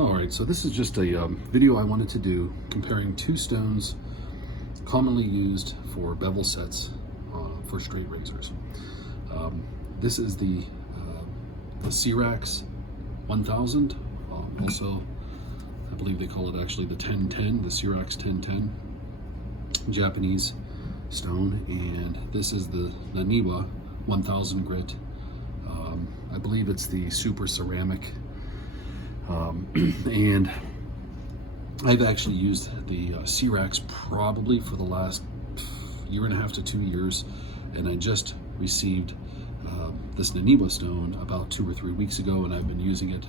All right, so this is just a video I wanted to do comparing two stones commonly used for bevel sets for straight razors. This is the Cerax 1000. Also, I believe they call it actually the 1010, the Cerax 1010 Japanese stone, and this is the Naniwa 1000 grit. I believe it's the super ceramic. And I've actually used the Cerax probably for the last year and a half to 2 years, and I just received this Naniwa stone about 2 or 3 weeks ago, and I've been using it,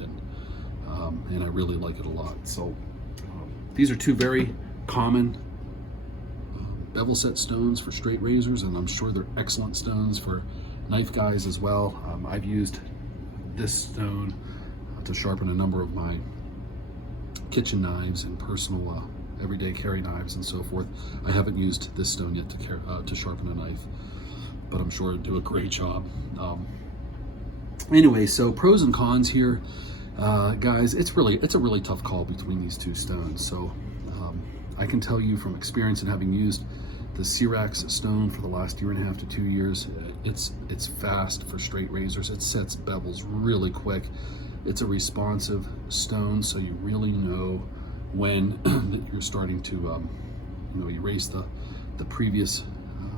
and I really like it a lot. So these are two very common bevel set stones for straight razors, and I'm sure they're excellent stones for knife guys as well. I've used this stone to sharpen a number of my kitchen knives and personal everyday carry knives and so forth. I haven't used this stone yet to sharpen a knife, but I'm sure it'd do a great job. Anyway, so pros and cons here, guys. It's a really tough call between these two stones. So I can tell you from experience and having used the Cerax stone for the last year and a half to 2 years, it's fast for straight razors. It sets bevels really quick. It's a responsive stone, so you really know when that you're starting to erase the previous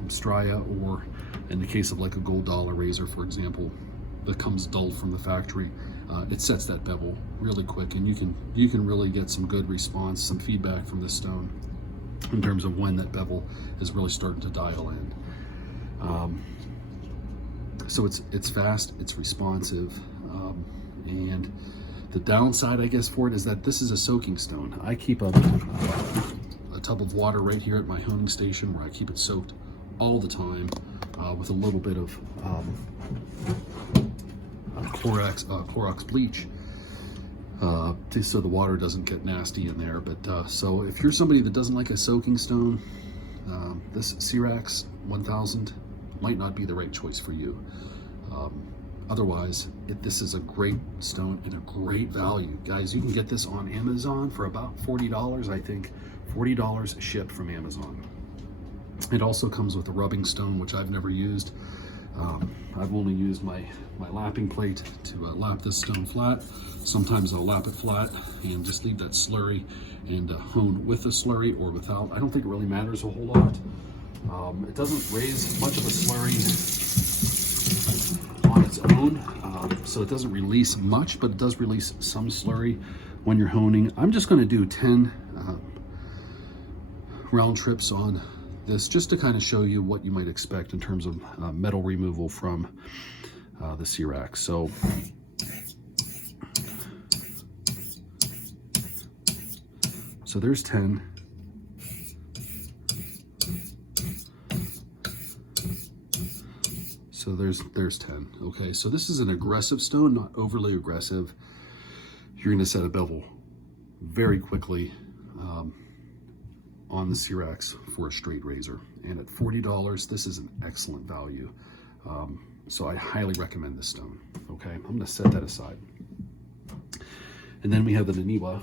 stria, or in the case of like a gold dollar razor, for example, that comes dulled from the factory, it sets that bevel really quick, and you can really get some good response, some feedback from this stone in terms of when that bevel is really starting to dial in. So it's fast, it's responsive, and the downside, I guess, for it is that this is a soaking stone. I keep a tub of water right here at my honing station where I keep it soaked all the time with a little bit of Clorox bleach, so the water doesn't get nasty in there. But so if you're somebody that doesn't like a soaking stone, this Cerax 1000 might not be the right choice for you. Otherwise, this is a great stone and a great value. Guys, you can get this on Amazon for about $40, I think. $40 shipped from Amazon. It also comes with a rubbing stone, which I've never used. I've only used my lapping plate to lap this stone flat. Sometimes I'll lap it flat and just leave that slurry and hone with the slurry or without. I don't think it really matters a whole lot. It doesn't raise much of a slurry on its own, so it doesn't release much, but it does release some slurry when you're honing. I'm just going to do 10 round trips on this, just to kind of show you what you might expect in terms of metal removal from the Cerax. So there's 10. So there's 10. Okay, so this is an aggressive stone, not overly aggressive. You're going to set a bevel very quickly on the Cerax for a straight razor, and at $40, this is an excellent value. So I highly recommend this stone. Okay, I'm going to set that aside. And then we have the Naniwa.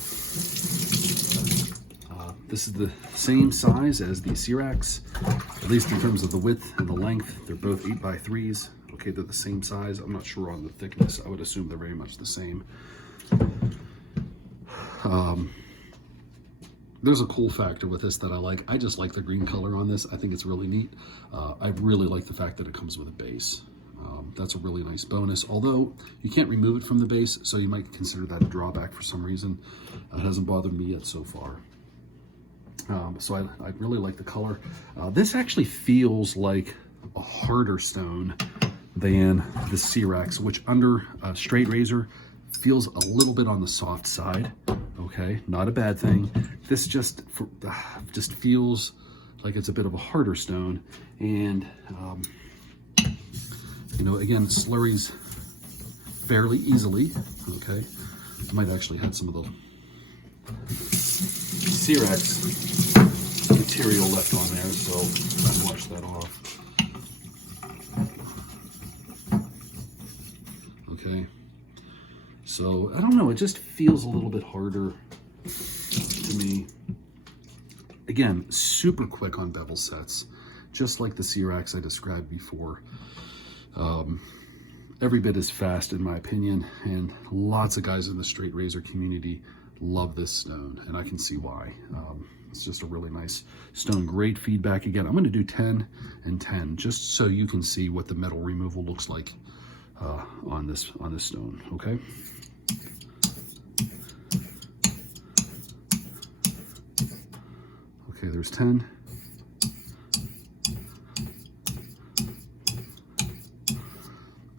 This is the same size as the Cerax, at least in terms of the width and the length. They're both 8x3s. Okay, they're the same size. I'm not sure on the thickness. I would assume they're very much the same. There's a cool factor with this that I like. I just like the green color on this. I think it's really neat. I really like the fact that it comes with a base. That's a really nice bonus, although you can't remove it from the base, so you might consider that a drawback for some reason. It hasn't bothered me yet so far. So I really like the color. This actually feels like a harder stone than the Cerax, which under a straight razor feels a little bit on the soft side. Okay, not a bad thing. This just feels like it's a bit of a harder stone, and again, slurries fairly easily. Okay, I might actually had some of the Cerax material left on there, so I'll wash that off. Okay, So I don't know, it just feels a little bit harder to me. Again, super quick on bevel sets, just like the Cerax I described before. Every bit as fast in my opinion, and lots of guys in the straight razor community love this stone, and I can see why. It's just a really nice stone. Great feedback. Again, I'm going to do 10 and 10 just so you can see what the metal removal looks like on this stone. Okay. Okay, there's 10.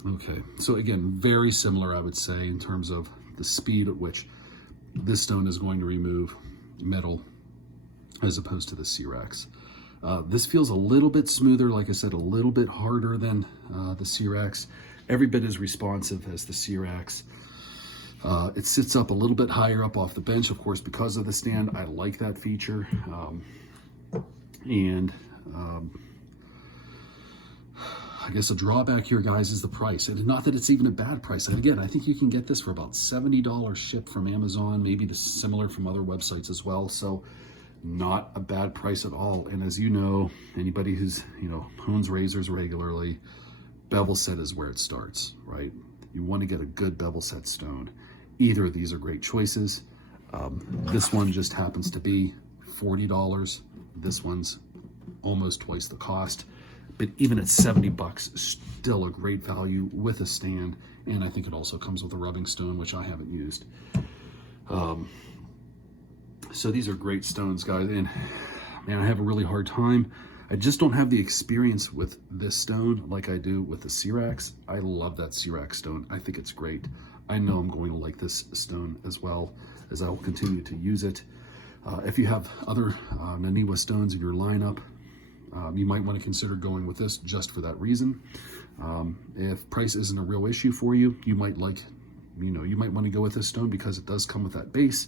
Okay, so again, very similar, I would say, in terms of the speed at which this stone is going to remove metal as opposed to the Cerax. This feels a little bit smoother, like I said, a little bit harder than the Cerax. Every bit as responsive as the Cerax. It sits up a little bit higher up off the bench, of course, because of the stand. I like that feature. I guess a drawback here, guys, is the price. And not that it's even a bad price. And again, I think you can get this for about $70 shipped from Amazon, maybe similar from other websites as well. So not a bad price at all. And as you know, anybody who's, owns razors regularly, bevel set is where it starts, right? You want to get a good bevel set stone. Either of these are great choices. This one just happens to be $40. This one's almost twice the cost. But even at 70 bucks, still a great value with a stand. And I think it also comes with a rubbing stone, which I haven't used. So these are great stones, guys. And man, I have a really hard time. I just don't have the experience with this stone like I do with the Cerax. I love that Cerax stone. I think it's great. I know I'm going to like this stone as well, as I will continue to use it. If you have other Naniwa stones in your lineup, you might want to consider going with this just for that reason. If price isn't a real issue for you, you might want to go with this stone because it does come with that base,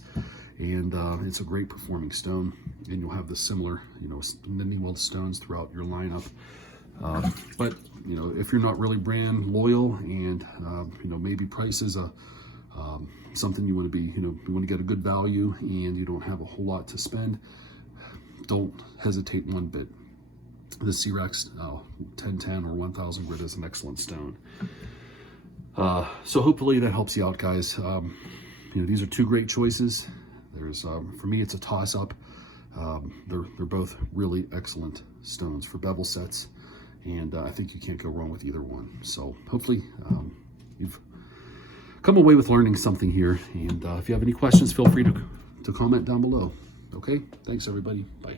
and it's a great performing stone, and you'll have the similar, Naniwa stones throughout your lineup. But if you're not really brand loyal, and maybe price is something you want to be, you want to get a good value, and you don't have a whole lot to spend, don't hesitate one bit. The Cerax 1010 or 1000 grit is an excellent stone. So hopefully that helps you out, guys. These are two great choices. There's for me, it's a toss-up. They're both really excellent stones for bevel sets, and I think you can't go wrong with either one. So hopefully you've come away with learning something here. And if you have any questions, feel free to comment down below. Okay, thanks everybody. Bye.